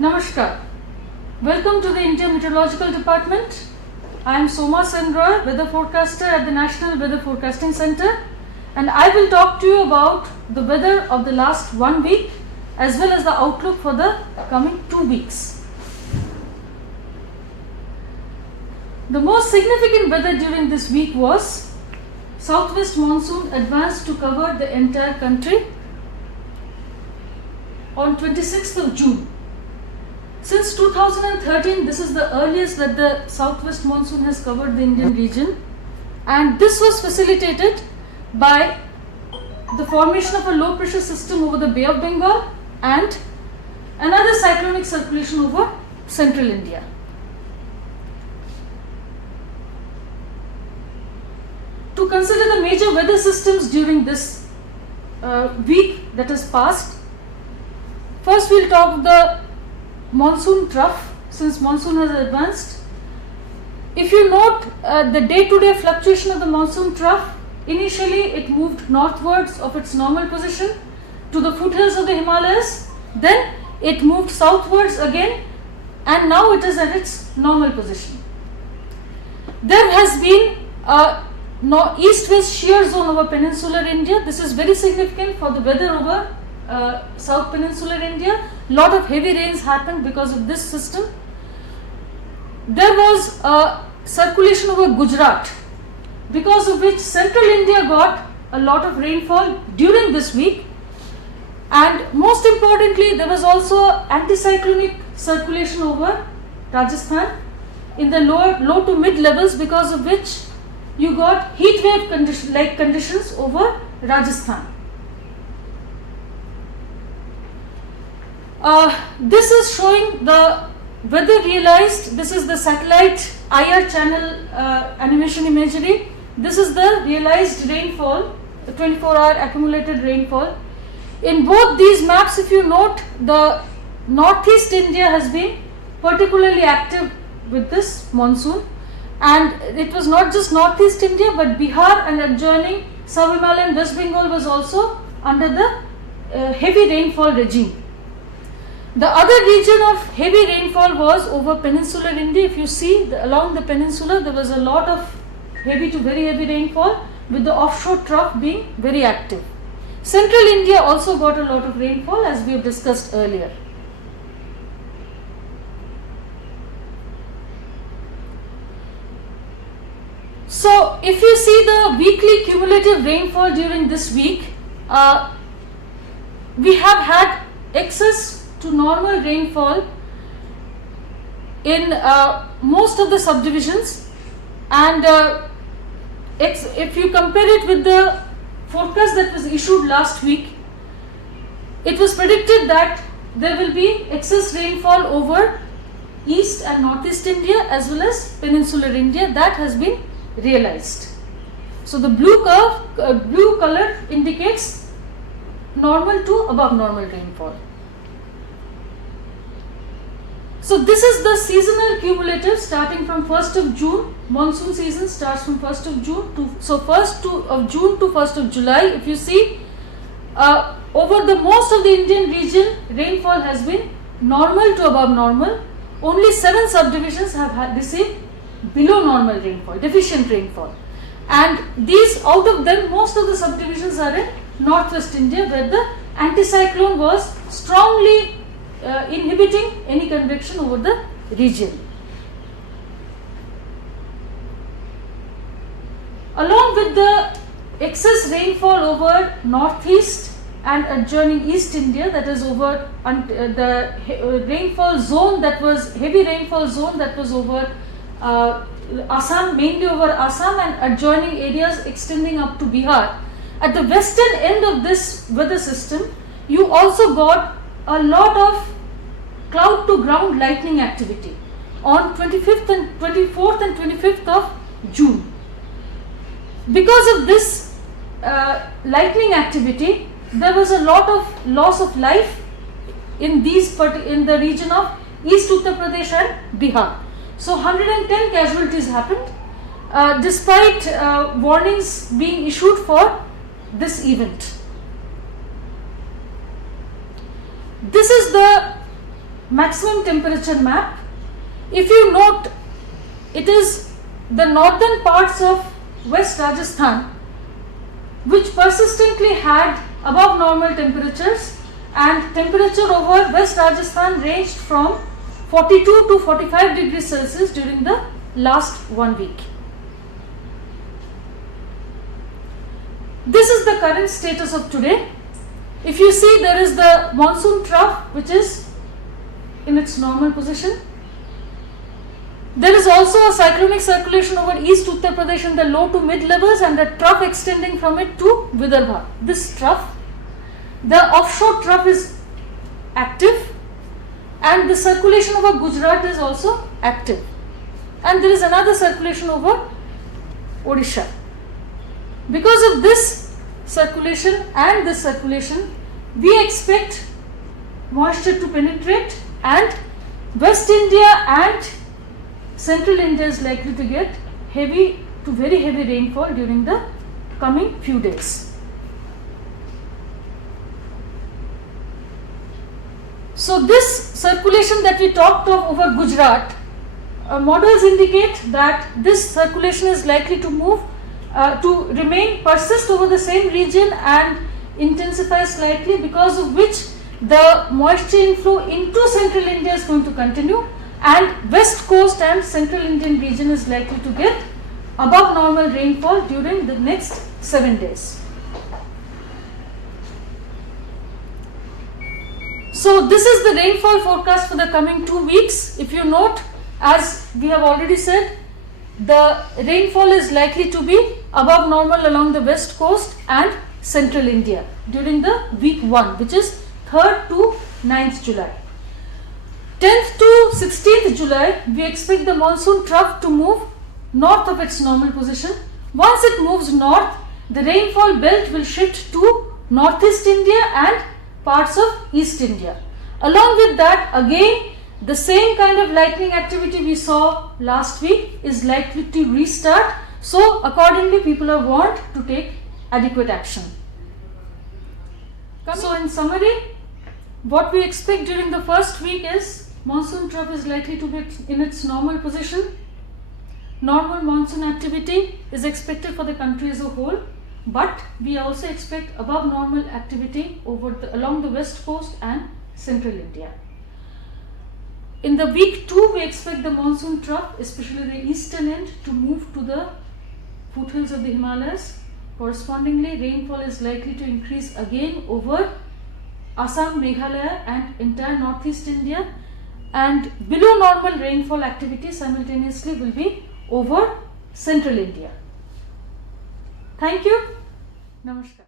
Namaskar. Welcome to the India Meteorological Department. I am Soma Sen Roy, weather forecaster at the National Weather Forecasting Center, and I will talk to you about the weather of the last 1 week as well as the outlook for the coming 2 weeks. The most significant weather during this week was southwest monsoon advanced to cover the entire country on 26th of June. Since 2013, this is the earliest that the southwest monsoon has covered the Indian region, and this was facilitated by the formation of a low pressure system over the Bay of Bengal and another cyclonic circulation over central India. To consider the major weather systems during this week that has passed, first we'll talk of the monsoon trough, since monsoon has advanced. If you note the day-to-day fluctuation of the monsoon trough, initially it moved northwards of its normal position to the foothills of the Himalayas, then it moved southwards again, and now it is at its normal position. There has been a east-west shear zone over peninsular India. This is very significant for the weather over South Peninsular India. Lot of heavy rains happened because of this system. There was a circulation over Gujarat, because of which central India got a lot of rainfall during this week, and most importantly there was also anticyclonic circulation over Rajasthan in the low to mid levels, because of which you got heat wave conditions over Rajasthan. This is showing the weather realized. This is the satellite IR channel animation imagery. This is the realized rainfall, the 24-hour accumulated rainfall. In both these maps, if you note, the northeast India has been particularly active with this monsoon, and it was not just northeast India but Bihar and adjoining Sub-Himalayan West Bengal was also under the heavy rainfall regime. The other region of heavy rainfall was over peninsular India. If you see along the peninsula, there was a lot of heavy to very heavy rainfall, with the offshore trough being very active. Central India also got a lot of rainfall, as we have discussed earlier. So, if you see the weekly cumulative rainfall during this week, we have had excess to normal rainfall in most of the subdivisions, and if you compare it with the forecast that was issued last week, it was predicted that there will be excess rainfall over east and northeast India as well as peninsular India. That has been realized. So the blue color indicates normal to above normal rainfall. So this is the seasonal cumulative starting from 1st of June. Monsoon season starts from 1st of June to 1st of June to 1st of July. If you see, over the most of the Indian region, rainfall has been normal to above normal. Only 7 subdivisions have received below normal rainfall, deficient rainfall, and these, out of them, most of the subdivisions are in northwest India, where the anticyclone was strongly inhibiting any convection over the region. Along with the excess rainfall over northeast and adjoining east India, that is over the rainfall zone that was heavy rainfall zone that was over Assam, mainly over Assam and adjoining areas extending up to Bihar. At the western end of this weather system, you also got a lot of cloud to ground lightning activity on 25th and 24th and 25th of June. Because of this lightning activity, there was a lot of loss of life in the region of East Uttar Pradesh and Bihar. So 110 casualties happened despite warnings being issued for this event. This is the maximum temperature map. If you note, it is the northern parts of West Rajasthan which persistently had above normal temperatures, and temperature over West Rajasthan ranged from 42 to 45 degrees Celsius during the last 1 week. This is the current status of today. If you see, there is the monsoon trough which is in its normal position. There is also a cyclonic circulation over East Uttar Pradesh in the low to mid levels, and a trough extending from it to Vidarbha. This trough, the offshore trough is active, and the circulation over Gujarat is also active, and there is another circulation over Odisha. Because of this circulation and this circulation, we expect moisture to penetrate, and West India and Central India is likely to get heavy to very heavy rainfall during the coming few days. So this circulation that we talked of over Gujarat, models indicate that this circulation is likely to move persist over the same region and intensify slightly, because of which the moisture inflow into Central India is going to continue, and West Coast and Central Indian region is likely to get above normal rainfall during the next 7 days. So this is the rainfall forecast for the coming 2 weeks. If you note, as we have already said, the rainfall is likely to be above normal along the West Coast and Central India during the week 1, which is 3rd to 9th July. 10th to 16th July, we expect the monsoon trough to move north of its normal position. Once it moves north, the rainfall belt will shift to northeast India and parts of East India. Along with that, again, the same kind of lightning activity we saw last week is likely to restart. So accordingly, people are warned to take adequate action. So in summary, what we expect during the first week is monsoon trough is likely to be in its normal position. Normal monsoon activity is expected for the country as a whole, but we also expect above normal activity along the West Coast and Central India. In the week 2, we expect the monsoon trough, especially the eastern end, to move to the foothills of the Himalayas. Correspondingly, rainfall is likely to increase again over Assam, Meghalaya and entire northeast India, and below normal rainfall activity simultaneously will be over Central India. Thank you. Namaskar.